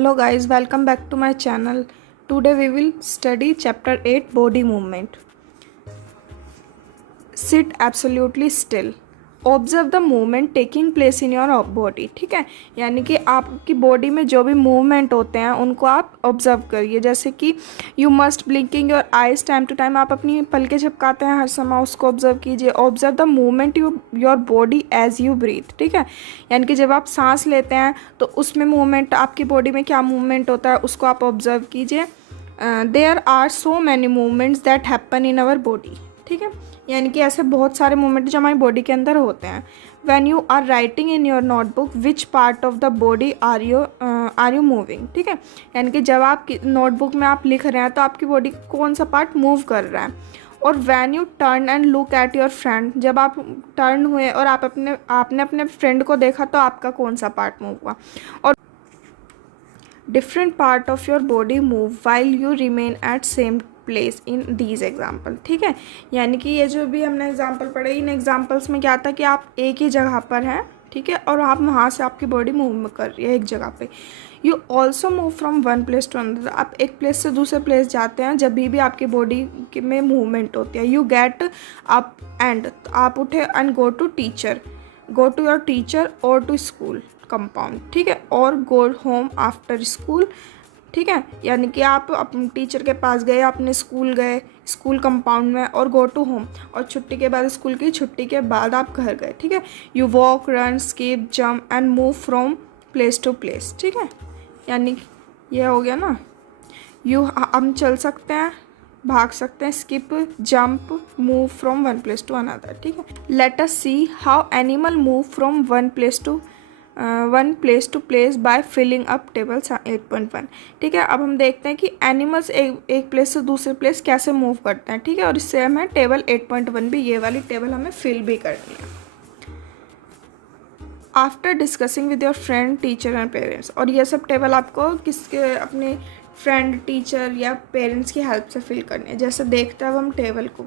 Hello guys, welcome back to my channel. Today we will study chapter 8 body movement. Sit absolutely still. Observe the movement taking place in your body. ठीक है, यानी कि आपकी body में जो भी movement होते हैं उनको आप ऑब्जर्व करिए। जैसे कि you must blinking your eyes time to time, आप अपनी पलकें झपकाते हैं हर समय, उसको ऑब्जर्व कीजिए। Observe the movement your body as you breathe. ठीक है, यानी कि जब आप सांस लेते हैं तो उसमें मूवमेंट, आपकी बॉडी में क्या मूवमेंट होता है उसको आप ऑब्जर्व कीजिए। There are so many movements that happen in our body. ठीक है, यानी कि ऐसे बहुत सारे मूवमेंट जो हमारी बॉडी के अंदर होते हैं। When you are writing in your notebook which part of the body are you moving. ठीक है, यानी कि जब आप नोटबुक में आप लिख रहे हैं तो आपकी बॉडी कौन सा पार्ट मूव कर रहा है। और when U turn and look at your friend, जब आप टर्न हुए और आपने अपने फ्रेंड को देखा तो आपका कौन सा पार्ट मूव हुआ। और different part of your body move while you remain at same place in these example. ठीक है, यानी कि ये जो भी हमने एग्जाम्पल पढ़े, इन एग्जाम्पल्स में क्या था कि आप एक ही जगह पर हैं, ठीक है, और आप वहाँ से आपकी बॉडी मूव कर रही है एक जगह पे। You also move from one place to another, आप एक प्लेस से दूसरे प्लेस जाते हैं जब भी आपकी बॉडी में मूवमेंट होती है। यू गेट अप एंड, आप उठे and go to your teacher और टू स्कूल कंपाउंड। ठीक है, और गो होम आफ्टर स्कूल। ठीक है, यानी कि आप अपने टीचर के पास गए, अपने स्कूल गए, स्कूल कंपाउंड में, और गो टू होम, और छुट्टी के बाद, स्कूल की छुट्टी के बाद आप घर गए। ठीक है, you walk, run, skip, jump and move from place to place. ठीक है, यानी ये हो गया ना, हम चल सकते हैं, भाग सकते हैं, skip, jump, move from one place to another. ठीक है, let us see how animal move from one place to place by filling up table 8.1। ठीक है, अब हम देखते हैं कि एनिमल्स एक प्लेस से दूसरे प्लेस कैसे मूव करते हैं। ठीक है, और इससे हमें टेबल 8.1 भी, ये वाली टेबल हमें फिल भी करनी है। After discussing with your friend, teacher and parents, और ये सब टेबल आपको अपने फ्रेंड, टीचर या पेरेंट्स की हेल्प से फिल करनी है। जैसे देखते हैं अब हम टेबल को,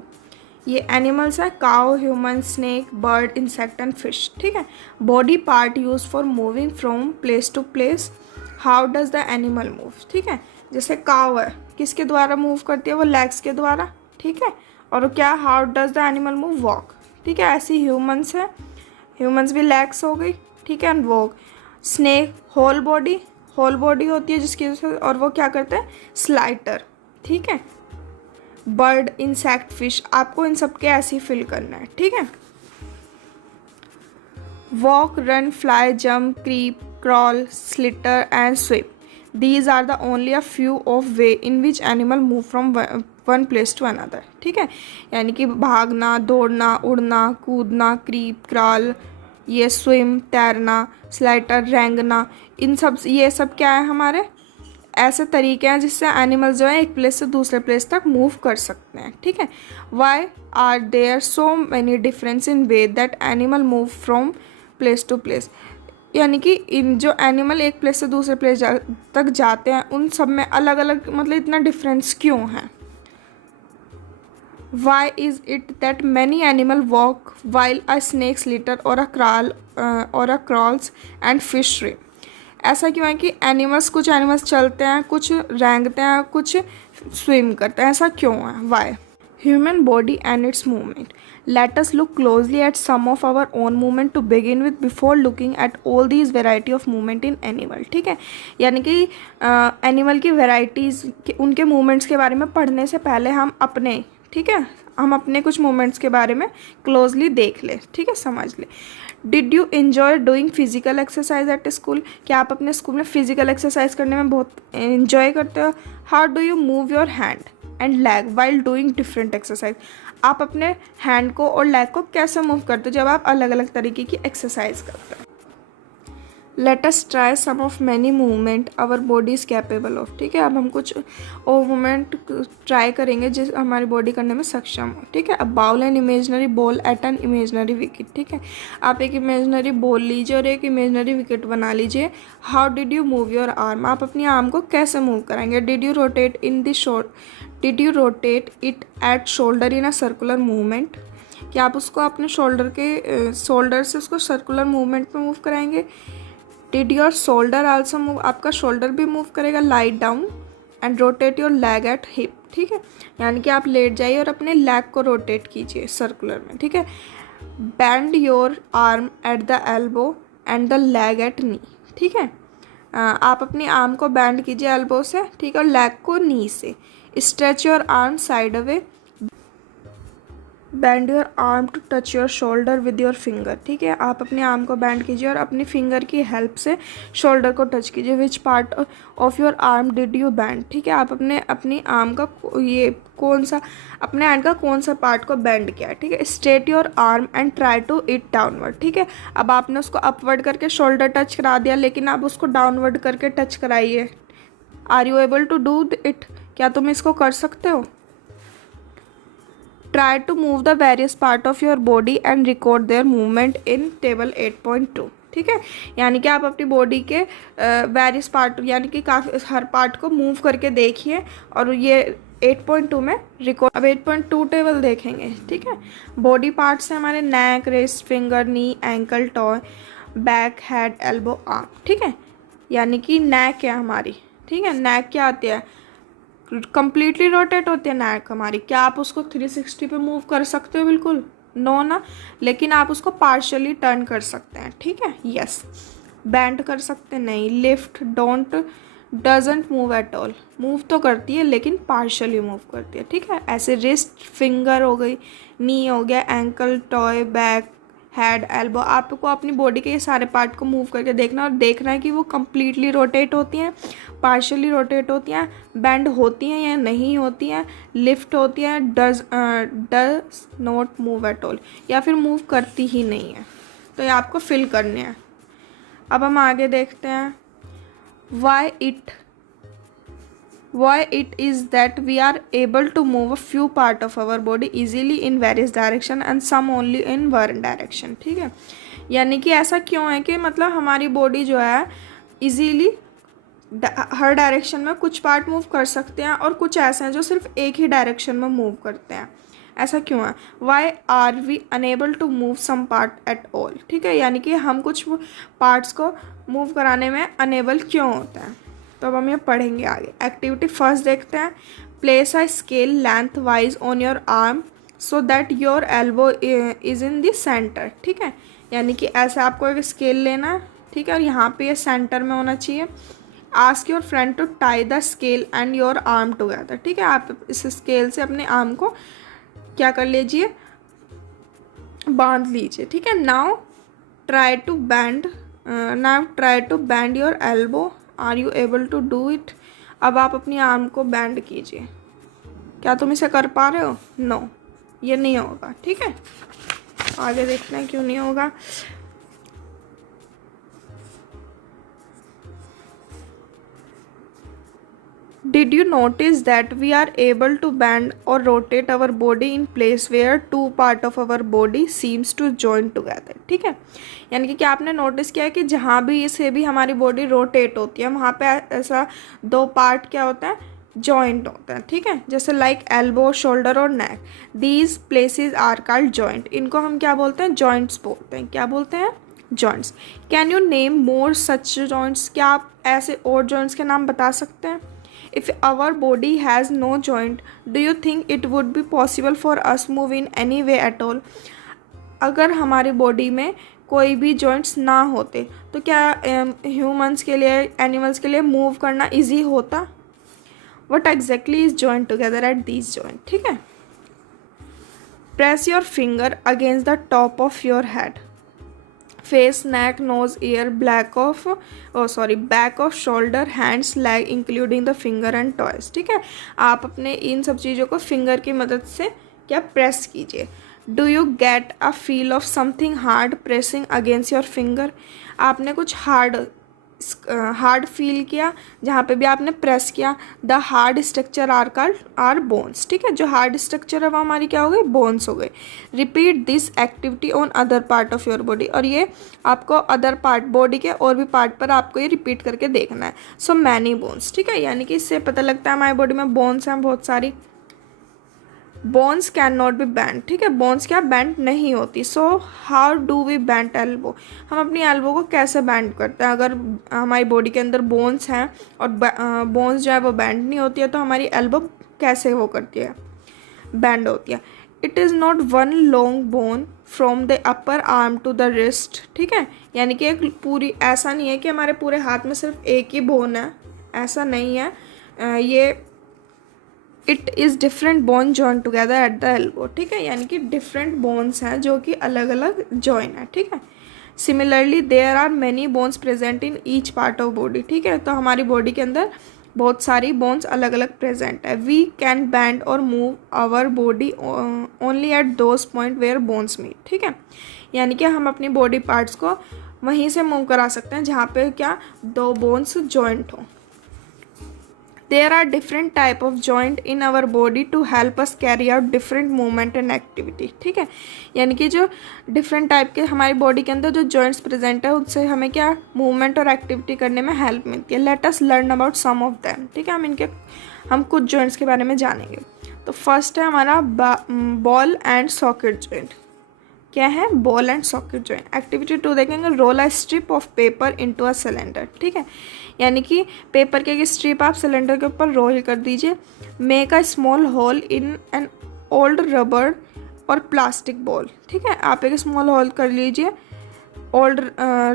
ये एनिमल्स है, cow, human, snake, bird, insect and fish. ठीक है, body part use for moving from place to place, how does the animal move. ठीक है, जैसे काउ है, किसके द्वारा मूव करती है, वो लेग्स के द्वारा। ठीक है, और क्या, how does the animal move, walk. ठीक है, ऐसी ह्यूमंस है, ह्यूमंस भी लेग्स हो गई। ठीक है, and walk. Snake whole body होती है जिसकी, और वो क्या करते हैं, स्लाइडर। ठीक है, बर्ड, इंसेक्ट, फिश, आपको इन सब के ऐसे ही फिल करना है। ठीक है, walk, run, fly, jump, creep, crawl, slither and swim. These are the only a few of way in which animal move from one place to another. ठीक है, यानी कि भागना, दौड़ना, उड़ना, कूदना, क्रीप, क्रॉल, ये स्विम, तैरना, स्लाइटर, रेंगना, इन सब, ये सब क्या है, हमारे ऐसे तरीके हैं जिससे एनिमल्स जो है एक प्लेस से दूसरे प्लेस तक मूव कर सकते हैं। ठीक है, why are there so many difference in way that animal move from place to place, यानी कि इन जो एनिमल एक प्लेस से दूसरे प्लेस तक जाते हैं उन सब में अलग अलग, मतलब इतना डिफरेंस क्यों है। Why is it that many animal walk while a snake slither और a crawls and fish swim. ऐसा क्यों है कि कुछ एनिमल्स चलते हैं, कुछ रेंगते हैं, कुछ स्विम करते हैं, ऐसा क्यों है, why. Human body and its movement, let us look closely at some of our own movement to begin with before looking at all these variety of movement in animal. ठीक है, यानी कि एनिमल की वेराइटीज़, उनके movements के बारे में पढ़ने से पहले हम अपने कुछ मूवमेंट्स के बारे में क्लोजली देख ले। ठीक है, समझ ले। Did you enjoy doing physical exercise at school, क्या आप अपने स्कूल में फिजिकल एक्सरसाइज करने में बहुत इन्जॉय करते हो। How do you move your hand and leg while doing different exercise, आप अपने हैंड को और लेग को कैसे मूव करते हो जब आप अलग अलग तरीके की एक्सरसाइज करते हो। Let us try some of many movement our body is capable of. ठीक है, अब हम कुछ और मूवमेंट ट्राई करेंगे जिस हमारी बॉडी करने में सक्षम हो। ठीक है, अब bowl an imaginary ball at an imaginary wicket. ठीक है, आप एक इमेजनरी बॉल लीजिए और एक इमेजनरी विकेट बना लीजिए। How did you move your arm, आप अपनी आर्म को कैसे मूव करेंगे। Did you rotate it at shoulder in a circular movement, क्या आप उसको अपने शोल्डर से उसको सर्कुलर मूवमेंट में मूव कराएंगे। Did your shoulder also move, आपका शोल्डर भी मूव करेगा, light down and rotate your leg at hip, ठीक है, यानी कि आप लेट जाइए और अपने लेग को रोटेट कीजिए सर्कुलर में, ठीक है। Bend your arm at the elbow and the leg at knee, ठीक है, आप अपनी आर्म को बैंड कीजिए एल्बो से, ठीक है, और लेग को नी से। Stretch your arm side away, bend your arm to touch your shoulder with your finger, ठीक है, आप अपने आर्म को बैंड कीजिए और अपनी फिंगर की हेल्प से शोल्डर को टच कीजिए। विच part of your arm did you band, ठीक है, आप अपनी आर्म का ये कौन सा, अपने हैंड का कौन सा पार्ट को बैंड किया है, ठीक है। Straight your arm and try to it downward, ठीक है, अब आपने उसको अपवर्ड करके शोल्डर टच करा दिया, लेकिन आप उसको डाउनवर्ड करके टच कराइए। Are you able to do it, क्या तुम इसको कर सकते हो। Try to move the various part of your body and record their movement in table 8.2, ठीक है, यानी कि आप अपनी बॉडी के वेरियस पार्ट यानी कि काफ़ी हर पार्ट को मूव करके देखिए और ये 8.2 में रिकॉर्ड। अब 8.2 टेबल देखेंगे, ठीक है। बॉडी पार्ट्स हैं हमारे neck, wrist, finger, knee, ankle, toe, back, head, elbow, arm, ठीक है, यानी कि नेक है हमारी, ठीक है। नेक क्या आती है, कंप्लीटली रोटेट होती है नेक हमारी, क्या आप उसको 360 पे मूव कर सकते हो, बिल्कुल नो ना, लेकिन आप उसको पार्शियली टर्न कर सकते हैं, ठीक है, यस। बैंड कर सकते नहीं, lift, don't, doesn't move at all, move तो करती है लेकिन पार्शियली मूव करती है, ठीक है। ऐसे रिस्ट, फिंगर हो गई, नी हो गया, ankle, toe, back, head, elbow, आपको अपनी बॉडी के ये सारे पार्ट को मूव करके देखना और देखना है कि वो कम्प्लीटली रोटेट होती हैं, पार्शियली रोटेट होती हैं, बैंड होती हैं या नहीं होती हैं, लिफ्ट होती हैं, does not move at all, या फिर मूव करती ही नहीं है। तो ये आपको फिल करने हैं। अब हम आगे देखते हैं। Why it is that we are able to move a few part of our body easily in various direction and some only in one direction, ठीक है, यानी कि ऐसा क्यों है कि मतलब हमारी बॉडी जो है इजीली हर डायरेक्शन में कुछ पार्ट मूव कर सकते हैं और कुछ ऐसे हैं जो सिर्फ एक ही डायरेक्शन में मूव करते हैं, ऐसा क्यों है। Why are we unable to move some part at all, ठीक है, यानी कि हम कुछ पार्ट्स को मूव कराने में अनेबल क्यों होते हैं। तो अब हम ये पढ़ेंगे आगे। एक्टिविटी फर्स्ट देखते हैं। Place a scale length wise on your arm so that your elbow is in the centre, ठीक है, यानी कि ऐसे आपको एक स्केल लेना है, ठीक है, और यहाँ पे ये सेंटर में होना चाहिए। Ask your friend to tie the scale and your arm together, ठीक है, आप इस स्केल से अपने आर्म को क्या कर लीजिए, बांध लीजिए, ठीक है। Now try to bend your elbow, are you able to do it, अब आप अपनी आर्म को बैंड कीजिए, क्या तुम इसे कर पा रहे हो। नो, ये नहीं होगा, ठीक है। आगे देखते हैं क्यों नहीं होगा। Did you notice that we are able to bend or rotate our body in place where two part of our body seems to join together, ठीक है, यानी कि क्या आपने नोटिस किया है कि जहाँ भी इसे भी हमारी बॉडी रोटेट होती है वहाँ पे ऐसा दो पार्ट क्या होता है, जॉइंट होता है, ठीक है, जैसे लाइक एल्बो, शोल्डर और neck, these places are called joint, इनको हम क्या बोलते हैं, जॉइंट्स बोलते हैं, क्या बोलते हैं, joints. Can you name more such joints, क्या आप ऐसे और जॉइंट्स के नाम बता सकते हैं। If our body has no joint, do you think it would be possible for us move in any way at all? अगर हमारी बॉडी में कोई भी जॉइंट्स ना होते तो क्या ह्यूमंस के लिए, एनिमल्स के लिए मूव करना इजी होता। What exactly is joined together at these joint, ठीक है। Press your finger against the top of your head. Face, neck, nose, ear, back of shoulder, hands, leg including the finger and toes, ठीक है, आप अपने इन सब चीज़ों को finger की मदद से क्या प्रेस कीजिए। Do you get a feel of something hard pressing against your finger, आपने कुछ हार्ड फील किया जहाँ पे भी आपने प्रेस किया। The hard structure are bones, ठीक है, जो हार्ड स्ट्रक्चर है वो हमारी क्या हो गई, बोन्स हो गए। Repeat this activity on other part of your body, और ये आपको अदर पार्ट बॉडी के और भी पार्ट पर आपको ये रिपीट करके देखना है। सो मैनी बोन्स, ठीक है, यानी कि इससे पता लगता है हमारी बॉडी में बोन्स हैं बहुत सारी। Bones can not be bend, ठीक है, बोन्स क्या बैंड नहीं होती। So how do we bend elbow, हम अपनी एल्बो को कैसे बैंड करते हैं। अगर हमारी बॉडी के अंदर बोन्स हैं और बोन्स जो है वो बैंड नहीं होती है तो हमारी एल्बो कैसे वो करती है, बैंड होती है। It is not one long bone from the upper arm to the wrist, ठीक है, यानी कि एक पूरी, ऐसा नहीं है कि हमारे पूरे हाथ में सिर्फ एक ही बोन है, ऐसा नहीं है। ये it is different bone join together at the elbow, ठीक है, यानी कि डिफरेंट बोन्स हैं जो कि अलग अलग जॉइन है, ठीक है। Similarly there are many bones present in each part of body, ठीक है, तो हमारी बॉडी के अंदर बहुत सारी बोन्स अलग अलग प्रेजेंट है। We can bend or move our body only at those point where bones meet, ठीक है, यानी कि हम अपनी बॉडी पार्ट्स को वहीं से मूव करा सकते हैं जहाँ पे क्या दो बोन्स जॉइंट हो। There are different type of joint in our body to help us carry out different movement and activity, ठीक है, यानी कि जो डिफरेंट टाइप के हमारी बॉडी के अंदर जो जॉइंट्स प्रेजेंट है उससे हमें क्या मूवमेंट और एक्टिविटी करने में हेल्प मिलती है। Let us learn about some of them, ठीक है, हम कुछ जॉइंट्स के बारे में जानेंगे। तो फर्स्ट है हमारा बॉल एंड सॉकेट जॉइंट। क्या है ball and socket joint. Activity 2 देखेंगे, roll a strip of paper into a cylinder, ठीक है, यानी कि पेपर के एक स्ट्रिप आप सिलेंडर के ऊपर रोल कर दीजिए। Make a small hole in an old rubber or plastic ball, ठीक है, आप एक स्मॉल होल कर लीजिए ओल्ड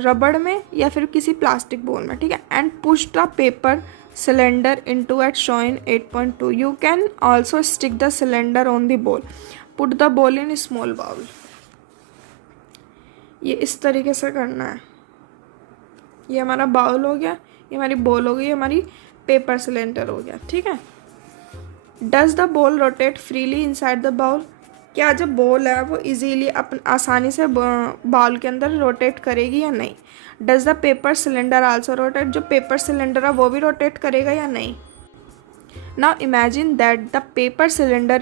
रबड़ में या फिर किसी प्लास्टिक बॉल में, ठीक है, and push the paper cylinder into at shown in 8.2। You can also stick the cylinder on the ball, put the ball in small bowl. ये इस तरीके से करना है। ये हमारा बाउल हो गया, ये हमारी बॉल हो गई, हमारी पेपर सिलेंडर हो गया, ठीक है। Does the ball rotate freely inside the bowl, क्या जब बॉल है वो इजीली आसानी से बाउल के अंदर रोटेट करेगी या नहीं। Does the paper cylinder also rotate, जो पेपर सिलेंडर है वो भी रोटेट करेगा या नहीं। Now imagine that the paper cylinder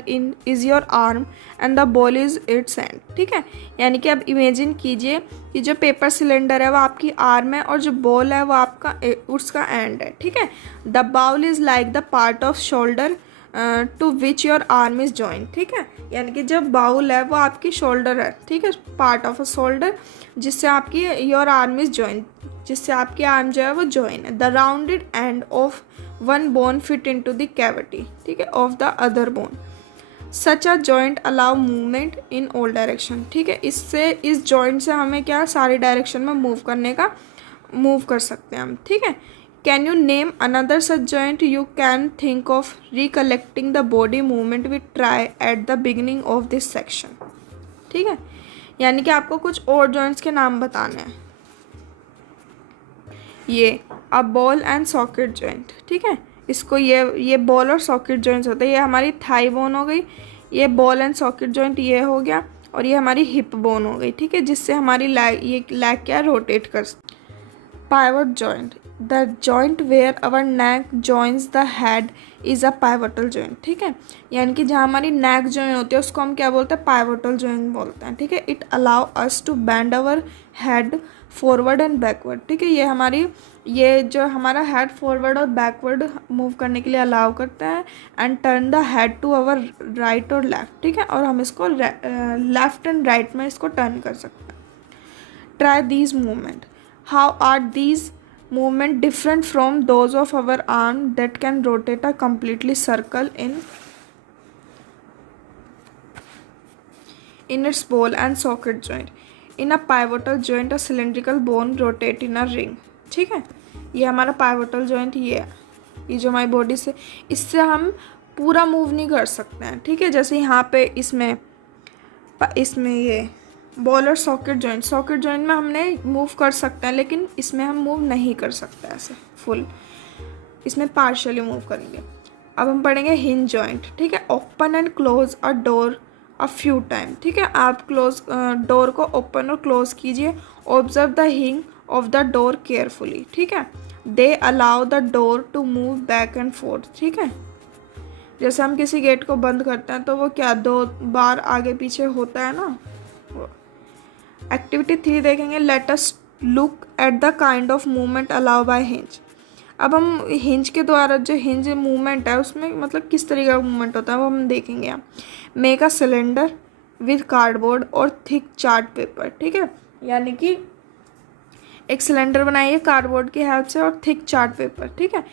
is your arm and the ball is its end, ठीक है, यानी कि अब इमेजिन कीजिए कि जो पेपर सिलेंडर है वो आपकी आर्म है और जो बॉल है वो आपका उसका एंड है, ठीक है। The bowl is like the part of shoulder to which your arm is join, ठीक है, यानी कि जब बाउल है वो आपकी शोल्डर है, ठीक है, पार्ट ऑफ अ शोल्डर जिससे आपकी योर आर्म इज़ जॉइन, जिससे आपकी आर्म जो है वो जॉइन है। The rounded end of one bone fit into the cavity, ठीक है, of the other bone. Such a joint allow movement in all direction, ठीक है, इससे इस जॉइंट से हमें क्या सारी डायरेक्शन में मूव कर सकते हैं हम, ठीक है। Can you name another such joint you can think of recollecting the body movement we try at the beginning of this section, ठीक है, यानी कि आपको कुछ और जॉइंट्स के नाम बताने हैं। ये a ball and socket joint, ठीक है, इसको ये बॉल और सॉकेट जॉइंट्स होते हैं। ये हमारी थाई बोन हो गई, ये बॉल एंड सॉकेट जॉइंट ये हो गया, और ये हमारी हिप बोन हो गई, ठीक है, जिससे हमारी लैग क्या रोटेट कर। Pivot joint, the joint where our neck joins the head is a pivotal joint, ठीक है, यानी कि जहाँ हमारी नेक जॉइन होती है उसको हम क्या बोलते हैं, पाइवटल जॉइंट बोलते हैं, ठीक है। It allow us to bend our head forward and backward, ठीक है, ये जो हमारा हेड फॉरवर्ड और बैकवर्ड मूव करने के लिए अलाउ करता है। And turn the head to our right or left, ठीक है, और हम इसको लेफ्ट एंड राइट में इसको टर्न कर सकते हैं। Try these movement, how are these movement different from those of our arm that can rotate a completely circle in its ball and socket joint. In a pivotal joint a cylindrical bone rotate in a ring, ठीक है, ये हमारा pivotal joint ये है, ये जो हमारी body से, इससे हम पूरा मूव नहीं कर सकते हैं, ठीक है, जैसे यहाँ पे इसमें ये बॉल और सॉकेट जॉइंट में हमने मूव कर सकते हैं, लेकिन इसमें हम मूव नहीं कर सकते ऐसे फुल, इसमें पार्शियली मूव करेंगे। अब हम पढ़ेंगे हिंज जॉइंट, ठीक है, open and close a door a few time, ठीक है, आप डोर को ओपन और क्लोज कीजिए। Observe the hinge of the door carefully, ठीक है, they allow the door to move back and forth, ठीक है, जैसे हम किसी गेट को बंद करते हैं तो वो क्या 2 बार आगे पीछे होता है ना। एक्टिविटी 3 देखेंगे, let us look at the kind of movement allow by hinge. अब हम हिंज के द्वारा जो हिंज मूवमेंट है उसमें मतलब किस तरीके का मूवमेंट होता है वो हम देखेंगे। यहाँ make a cylinder with cardboard और थिक चार्ट पेपर, ठीक है, यानी कि एक सिलेंडर बनाइए कार्डबोर्ड की हेल्प से और थिक चार्ट पेपर, ठीक है।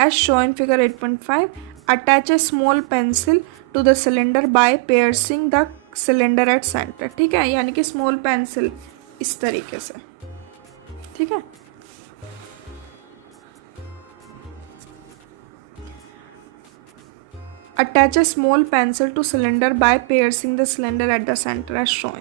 As show in figure 8.5, attach a small pencil to the cylinder by piercing the cylinder at center, ठीक है, यानी कि स्मॉल पेंसिल इस तरीके से, ठीक है। Attach a small pencil to cylinder by piercing the cylinder at the center as shown.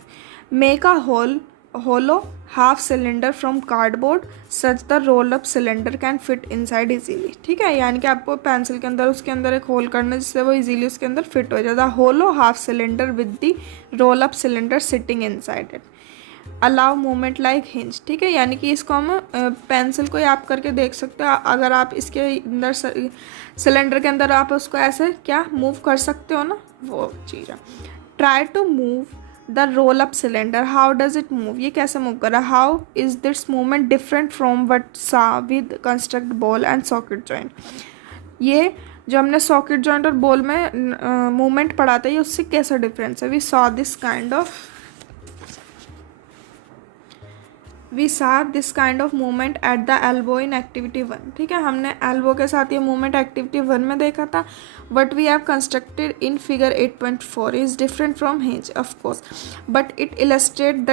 Make a hollow half cylinder from cardboard such the roll up cylinder can fit inside easily, ठीक है, यानी कि आपको pencil के अंदर उसके अंदर एक होल करना है जिससे वो इजीली उसके अंदर फिट हो जाता है। Hollow half cylinder with the roll up cylinder sitting inside it, allow movement like hinge, ठीक है, यानी कि इसको हम पेंसिल को आप करके देख सकते हो। अगर आप इसके अंदर सिलेंडर के अंदर आप उसको ऐसे क्या मूव कर सकते हो ना, वो चीज़ है। Try to move the roll up cylinder, how does it move, ये कैसे मूव कर रहा है, how is this movement different from what saw with construct ball and socket joint. ये जो हमने सॉकेट जॉइंट और बॉल में मूवमेंट पढ़ा था ये उससे कैसा डिफरेंस है। We saw this kind of movement at the elbow in activity 1, ठीक है, हमने एल्बो के साथ ये मूवमेंट एक्टिविटी 1 में देखा था। But we have constructed in figure 8.4 is different from hinge of course, but it illustrate the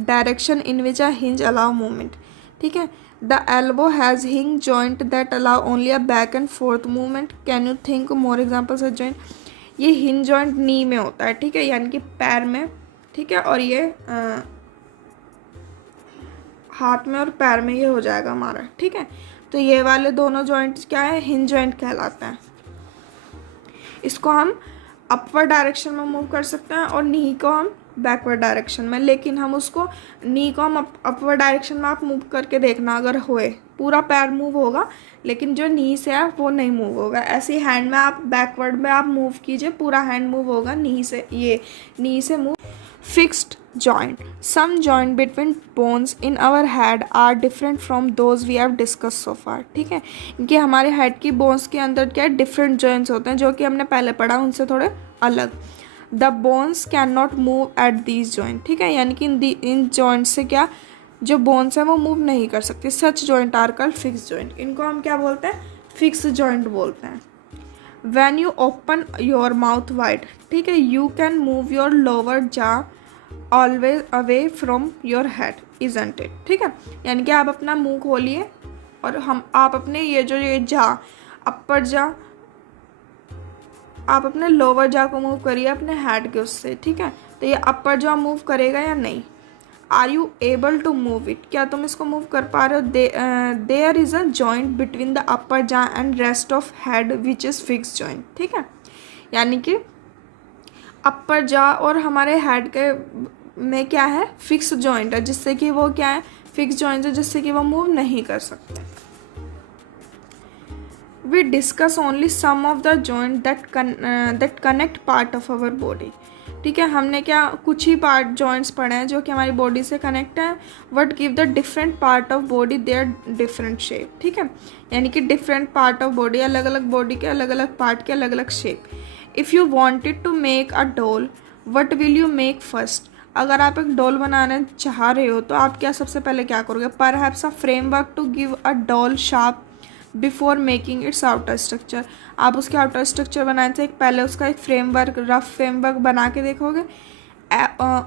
direction in which a hinge allow movement, ठीक है। The elbow has hinge joint that allow only a back and forth movement, can you think more examples of joint. ये hinge joint knee में होता है, ठीक है, यानी कि पैर में, ठीक है, और ये हाथ में और पैर में ये हो जाएगा हमारा, ठीक है। तो ये वाले दोनों जॉइंट्स क्या है, हिंज जॉइंट कहलाते हैं। इसको हम अपवर्ड डायरेक्शन में मूव कर सकते हैं और नी को हम बैकवर्ड डायरेक्शन में, लेकिन हम उसको नी को हम अपवर्ड डायरेक्शन में आप मूव करके देखना, अगर होए पूरा पैर मूव होगा लेकिन जो नी से है वो नहीं मूव होगा। ऐसे हैंड में आप बैकवर्ड में आप मूव कीजिए, पूरा हैंड मूव होगा, नी से ये नी से move. Fixed joint. Some joint between bones in our head are different from those we have discussed so far, ठीक है, कि हमारे हेड की बोन्स के अंदर क्या डिफरेंट जॉइंट्स होते हैं जो कि हमने पहले पढ़ा उनसे थोड़े अलग। The bones can not move at these joint, ठीक है, यानी कि इन जॉइंट से क्या जो बोन्स हैं वो मूव नहीं कर सकती। Such joint are called fix joint, इनको हम क्या बोलते हैं, फिक्स जॉइंट बोलते हैं। When you open your mouth wide, ठीक है, you can move your lower jaw always away from your head, isn't it, ठीक है, यानी कि आप अपना मुंह खोलिए और आप अपने ये जा अपर जा आप अपने लोअर जा को मूव करिए अपने हेड के उससे, ठीक है। तो ये अपर जा मूव करेगा या नहीं। Are you able to move it, क्या तुम इसको मूव कर पा रहे हो। There is a joint between the upper jaw and rest of head which is fix joint, ठीक है, यानी कि अपर जा और हमारे हेड के में क्या है, फिक्स जॉइंट है, जिससे कि वो क्या है, फिक्स जॉइंट है, जिससे कि वो मूव नहीं कर सकते। We discuss only some of the joint that connect part of our body, ठीक है, हमने क्या कुछ ही पार्ट जॉइंट्स पढ़े हैं जो कि हमारी बॉडी से कनेक्ट हैं। What give the different part of body their different shape, ठीक है, यानी कि डिफरेंट पार्ट ऑफ बॉडी, अलग अलग बॉडी के अलग अलग पार्ट के अलग अलग शेप। If you wanted to make a doll what will you make first, अगर आप एक डॉल बनाना चाह रहे हो तो आप क्या सबसे पहले क्या करोगे। Perhaps a framework to give a doll shape before making its outer structure, आप उसके आउटर स्ट्रक्चर बनाने से पहले उसका एक फ्रेमवर्क, रफ फ्रेमवर्क बना के देखोगे।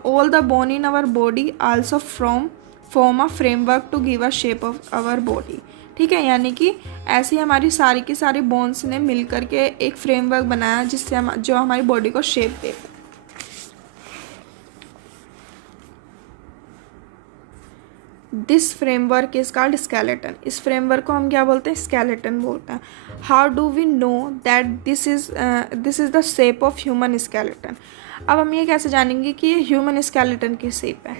All the bone in our body also form a framework to give a shape of our body, ठीक है, यानी कि ऐसी हमारी सारी की सारी बोन्स ने मिल करके एक फ्रेमवर्क बनाया जिससे जो हमारी बॉडी को शेप दे। This framework is called skeleton, इस फ्रेमवर्क को हम क्या बोलते हैं, स्केलेटन बोलते हैं। How do we know that this is the shape of human skeleton, अब हम ये कैसे जानेंगे कि ये ह्यूमन स्केलेटन की शेप है।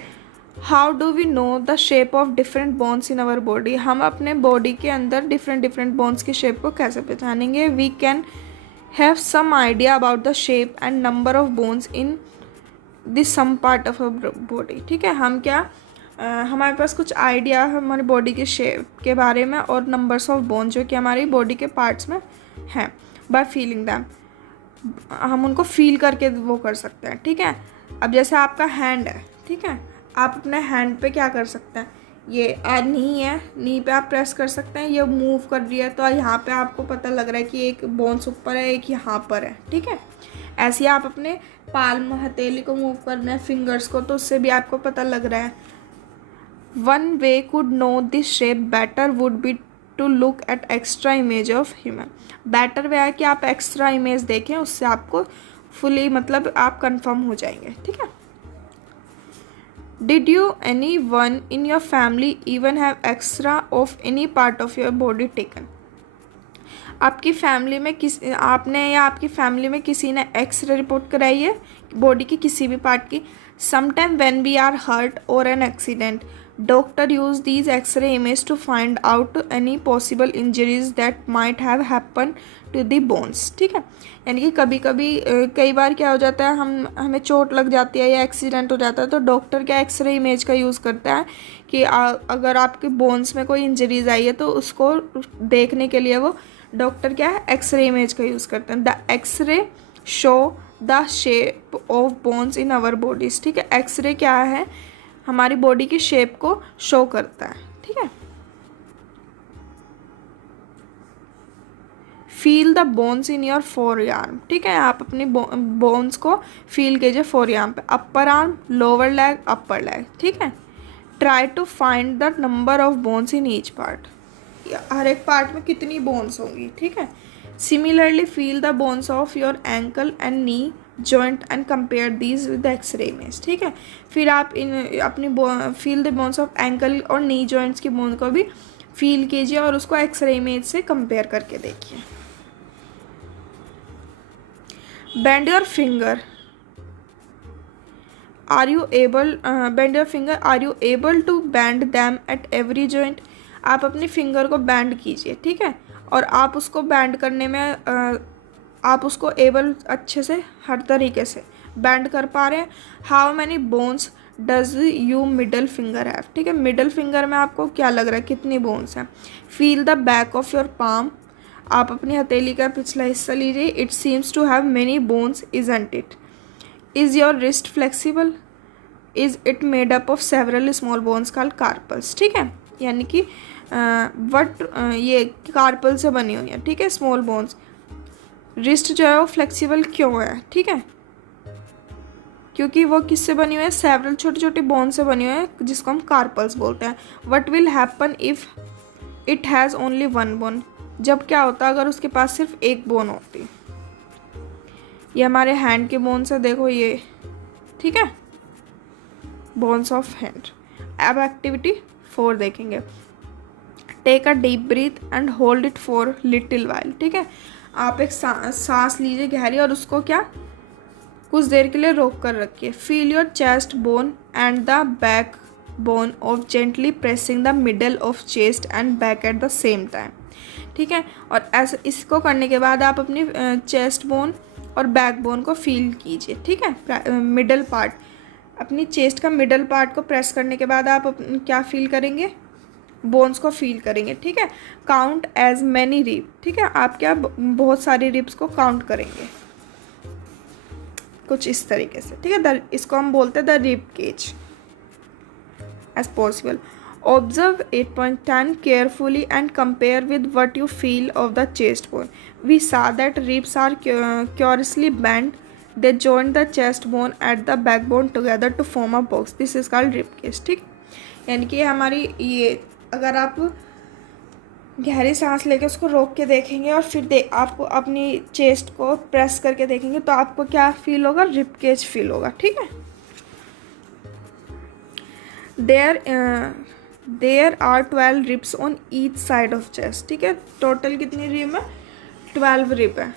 How do we know the shape of different bones in our body, हम अपने बॉडी के अंदर डिफरेंट बोन्स की शेप को कैसे पहचानेंगे। We can have some idea about the shape and number of bones in this some part of our body, ठीक है, हम क्या हमारे पास कुछ आइडिया है हमारी बॉडी के शेप के बारे में और नंबर्स ऑफ बोन जो कि हमारी बॉडी के पार्ट्स में हैं, बाय फीलिंग दैम, हम उनको फील करके वो कर सकते हैं। ठीक है, अब जैसे आपका हैंड है, ठीक है, आप अपने हैंड पे क्या कर सकते हैं, ये नी है, नी पे आप प्रेस कर सकते हैं, ये मूव कर रही है तो यहाँ पे आपको पता लग रहा है कि एक बोन्स ऊपर है, एक यहाँ पर है। ठीक है, ऐसे ही आप अपने पाल्म हथेली को मूव करना है, फिंगर्स को, तो उससे भी आपको पता लग रहा है। One way could know this shape better would be to look at X-ray image of human. Better way है कि आप एक्स्ट्रा इमेज देखें, उससे आपको फुली मतलब आप कंफर्म हो जाएंगे। ठीक है, did you any one in your family even have extra off any part of your body taken. आपकी फैमिली में आपने या आपकी फैमिली में किसी ने एक्सरे रिपोर्ट कराई है बॉडी की किसी भी पार्ट की। Sometime when we are hurt और an accident, doctor use these x-ray image to find out any possible injuries that might have happen to the bones. ठीक है, यानी कि कभी कभी कई बार क्या हो जाता है, हमें चोट लग जाती है या एक्सीडेंट हो जाता है, तो डॉक्टर क्या एक्सरे इमेज का यूज़ करता है कि अगर आपके बोन्स में कोई इंजरीज आई है तो उसको देखने के लिए वो डॉक्टर क्या है एक्सरे इमेज का यूज़ करते हैं। The X-ray show the shape of bones in our bodies. ठीक है, एक्सरे क्या है, हमारी बॉडी की शेप को शो करता है। ठीक है, feel the bones in your four arm. ठीक है, आप अपनी बोन्स को फील कीजिए फोर आर्म पे, upper arm, lower leg, upper leg. ठीक है, try to find the number of bones in each part, हर एक पार्ट में कितनी बोन्स होंगी। ठीक है, similarly feel the bones of your ankle and knee joint and compare these with x-ray image. ठीक है, फिर आप अपनी feel the bones of ankle और नी जॉइंट्स की बोन को भी फील कीजिए और उसको एक्सरे इमेज से कंपेयर करके देखिए। Bend your finger, are you able to bend them at every joint. आप अपनी फिंगर को बैंड कीजिए। ठीक है, और आप उसको बैंड करने में आप उसको एबल अच्छे से हर तरीके से बैंड कर पा रहे हैं। How many bones does you middle finger have. ठीक है, मिडल फिंगर में आपको क्या लग रहा है, कितनी बोन्स हैं। Feel the back of your palm, आप अपनी हथेली का पिछला हिस्सा लीजिए। It seems to have many bones isn't it. Is your wrist flexible, is it made up of several small bones called carpals. ठीक है, यानी कि ये कार्पल से बनी हुई है। ठीक है, स्मॉल बोन्स। रिस्ट जो है वो फ्लेक्सिबल क्यों है, ठीक है, क्योंकि वो किससे बनी हुई है, सेवरल छोटी छोटी बोन से बनी हुई है जिसको हम कार्पल्स बोलते हैं। What will happen if it has only one bone. जब क्या होता अगर उसके पास सिर्फ एक बोन होती। ये हमारे हैंड के बोन्स है, देखो ये। ठीक है, बोन्स ऑफ हैंड। अब एक्टिविटी 4 देखेंगे। Take a deep breath and hold it for little while. ठीक है, आप एक सांस लीजिए गहरी और उसको क्या कुछ देर के लिए रोक कर रखिए। Feel your chest bone and the back bone of gently pressing the middle of chest and back at the same time. ठीक है, और ऐसे इसको करने के बाद आप अपनी चेस्ट बोन और बैक बोन को फील कीजिए। ठीक है, मिडल पार्ट, अपनी चेस्ट का मिडल पार्ट को प्रेस करने के बाद आप क्या फील करेंगे, बोन्स को फील करेंगे। ठीक है, काउंट एज मैनी रिब। ठीक है, आप क्या बहुत सारी रिब्स को काउंट करेंगे कुछ इस तरीके से। ठीक है, इसको हम बोलते हैं the rib cage as possible. Observe 8.10 carefully and compare with what you feel of the chest bone. We saw that ribs are curiously bent. They join the chest bone at the backbone together to form a box. This is called rib cage. ठीक, यानी कि हमारी ये अगर आप गहरी सांस लेके उसको रोक के देखेंगे और फिर आपको अपनी चेस्ट को प्रेस करके देखेंगे तो आपको क्या फील होगा, रिब केज फील होगा। ठीक है, there are 12 ribs on each side of chest. ठीक है, टोटल कितनी रिब है, 12 रिब है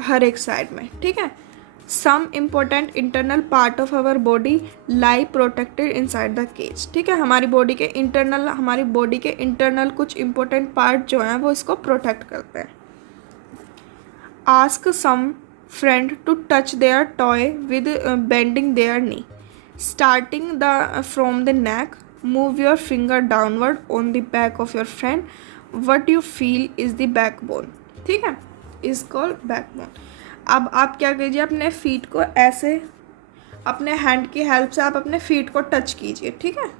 हर एक साइड में। ठीक है, some important internal part of our body lie protected inside the cage. ठीक है, हमारी बॉडी के इंटरनल कुछ इंपॉर्टेंट पार्ट जो हैं वो इसको प्रोटेक्ट करते हैं। Ask some friend to touch their toe with bending their knee, starting from the neck Move your finger downward on the back of your friend. What you feel is the backbone. ठीक है, is called backbone. अब आप क्या कीजिए, अपने feet को ऐसे अपने हैंड की हेल्प से आप अपने फीट को टच कीजिए, ठीक है।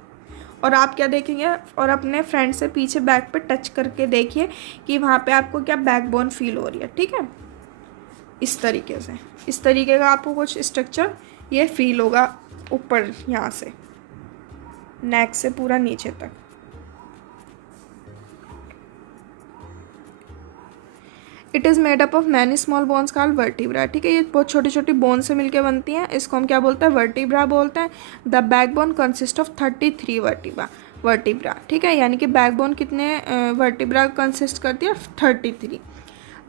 और आप क्या देखेंगे, और अपने फ्रेंड से पीछे बैक पे टच करके देखिए कि वहाँ पे आपको क्या बैकबोन फील हो रही है, ठीक है। इस तरीके से, इस तरीके का आपको कुछ स्ट्रक्चर ये फील होगा ऊपर, यहाँ से नेक से पूरा नीचे तक। It is made up of many small bones called vertebra, ठीक है। ये बहुत छोटी छोटी बोन से मिलकर बनती हैं, इसको हम क्या बोलते हैं, वर्टिब्रा बोलते हैं। The backbone consist of 33 vertebra, ठीक है। यानी कि बैकबोन कितने वर्टिब्रा कंसिस्ट करती है, 33।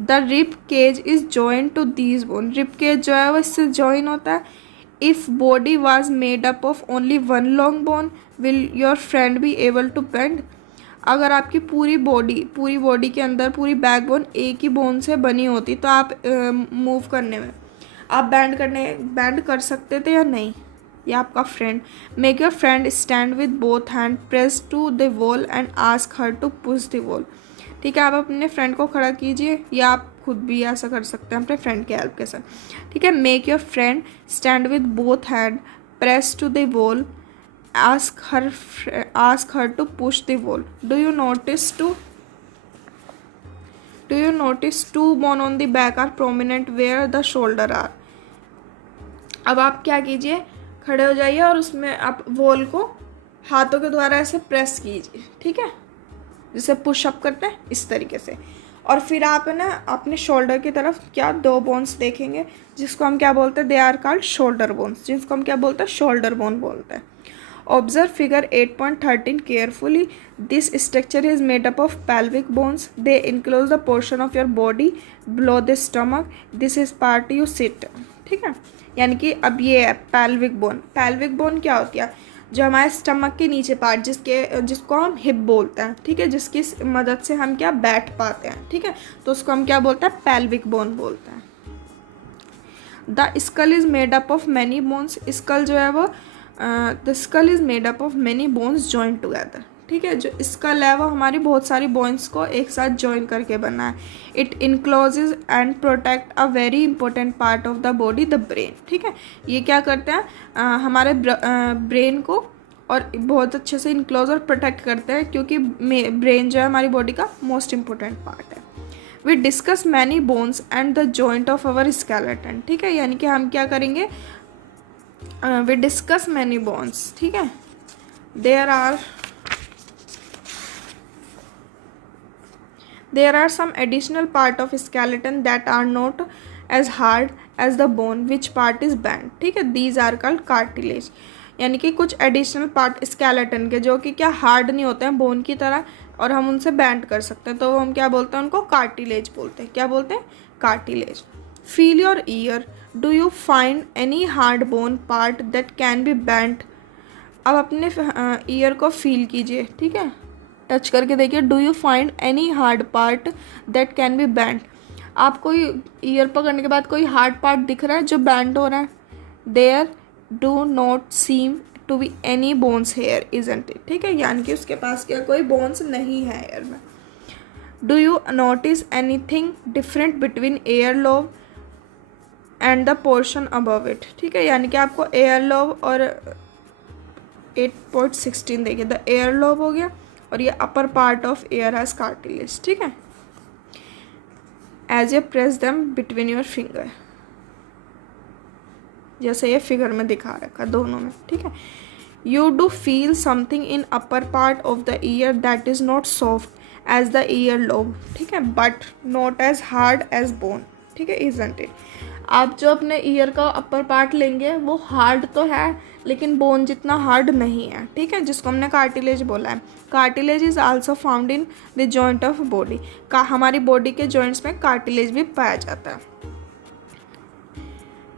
The rib cage is join to these bone, rib cage जो है वो इससे जॉइन होता है। If body was made up of only one long bone will your friend be able to bend. अगर आपकी पूरी बॉडी के अंदर पूरी बैकबोन एक ही बोन से बनी होती तो आप मूव करने में आप बैंड कर सकते थे या नहीं। या आपका friend, make your friend stand with both hand press to the wall and ask her to push the wall, ठीक है। आप अपने फ्रेंड को खड़ा कीजिए, या आप खुद भी ऐसा कर सकते हैं अपने फ्रेंड के हेल्प के साथ, ठीक है। Make your friend stand with both hand press to the wall ask her to push the wall. Do you notice two bone on the back are prominent where the shoulder are? अब आप क्या कीजिए, खड़े हो जाइए और उसमें आप वॉल को हाथों के द्वारा ऐसे प्रेस कीजिए, ठीक है, जिसे पुशअप करते हैं इस तरीके से। और फिर आप ना अपने शोल्डर की तरफ क्या 2 बोन्स देखेंगे, जिसको हम क्या बोलते हैं, they are called shoulder bones, जिसको हम क्या बोलते हैं, शोल्डर बोन बोलते हैं। Observe figure 8.13 carefully. This structure is made up of pelvic bones. They enclose the portion of your body below the stomach. This is part you sit. ठीक है, यानी कि अब ये है pelvic bone. pelvic bone क्या होती है, जो हमारे स्टमक के नीचे पार्ट जिसको हम हिप बोलते हैं, ठीक है, जिसकी मदद से हम क्या बैठ पाते हैं, ठीक है, तो उसको हम क्या बोलते हैं, pelvic bone बोलते हैं। The skull is made up of many bones. Skull जो है वो the skull is made up of many bones join together, ठीक है। जो स्कल है वो हमारी बहुत सारी बोन्स को एक साथ जॉइन करके बना है। It encloses and protect a very important part of the body, the brain, ठीक है। ये क्या करते हैं, हमारे ब्रेन को और बहुत अच्छे से इनक्लोज और प्रोटेक्ट करते हैं, क्योंकि ब्रेन जो है हमारी बॉडी का मोस्ट इम्पोर्टेंट पार्ट है। We discuss many bones and the joint of our skeleton, ठीक है। यानी कि हम क्या करेंगे, we discuss many bones, ठीक है। there are some additional part of skeleton that are not as hard as the bone which part is bent, ठीक है। these are called cartilage, यानी कि कुछ एडिशनल पार्ट स्केलेटन के जो कि क्या हार्ड नहीं होते हैं बोन की तरह, और हम उनसे बैंड कर सकते हैं, तो हम क्या बोलते हैं, उनको कार्टिलेज बोलते हैं। क्या बोलते हैं, cartilage. Feel your year, do you find any hard bone part that can be bent. अब अपने ईयर को फील कीजिए, ठीक है, टच करके देखिए, do you find any hard part that can be bent. आपको ईयर पकड़ने के बाद कोई हार्ड पार्ट दिख रहा है जो बेंड हो रहा है, there do not seem to be any bones here isn't it, ठीक है, यानी कि उसके पास क्या कोई बोन्स नहीं है हेयर में। Do you notice any thing different between air lobe and the portion above it, ठीक है, यानी कि आपको एयर लोब और 8.16 देखिए, द एयर लोब हो गया, और ये upper part of ear has cartilage, ठीक है। As a press them between your finger, जैसे ये फिगर में दिखा रखा दोनों में, ठीक है। You do feel something in upper part of the ear that is not soft as the ear lobe, ठीक है, but not as hard as bone, ठीक है, इजंट इट। आप जो अपने ईयर का अपर पार्ट लेंगे वो हार्ड तो है, लेकिन बोन जितना हार्ड नहीं है, ठीक है, जिसको हमने कार्टिलेज बोला है। Cartilage is also found in the joint of body, हमारी बॉडी के जॉइंट्स में कार्टिलेज भी पाया जाता है।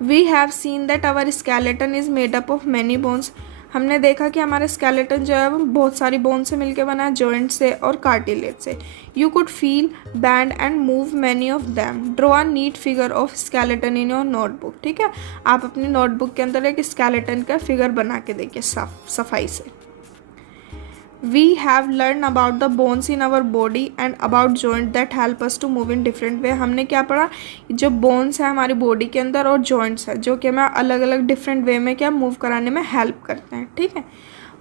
We have seen that our skeleton is made up of many bones, हमने देखा कि हमारा स्केलेटन जो है वो बहुत सारी बोन से मिलकर बना है, जॉइंट से और कार्टिलेज से। You could feel bend and move many of them. Draw a neat figure of skeleton in your notebook, ठीक है, आप अपनी नोटबुक के अंदर एक स्केलेटन का फिगर बना के देखिए सफाई से। We have learn about the bones in our body and about joint that help us to move in different way. हमने क्या पढ़ा, जो बोन्स है हमारी बॉडी के अंदर और जॉइंट्स है जो कि हमें अलग अलग डिफरेंट वे में क्या मूव कराने में हेल्प करते हैं, ठीक है।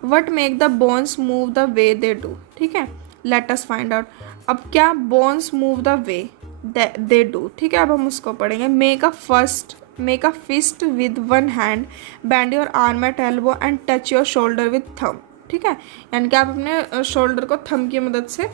What make the bones move the way they do, ठीक है, लेट अस फाइंड आउट। अब क्या bones move the way they do, ठीक है, अब हम उसको पढ़ेंगे। Make a fist with one hand, bend your arm at elbow and touch your shoulder with thumb, ठीक है, यानी कि आप अपने शोल्डर को थंब की मदद से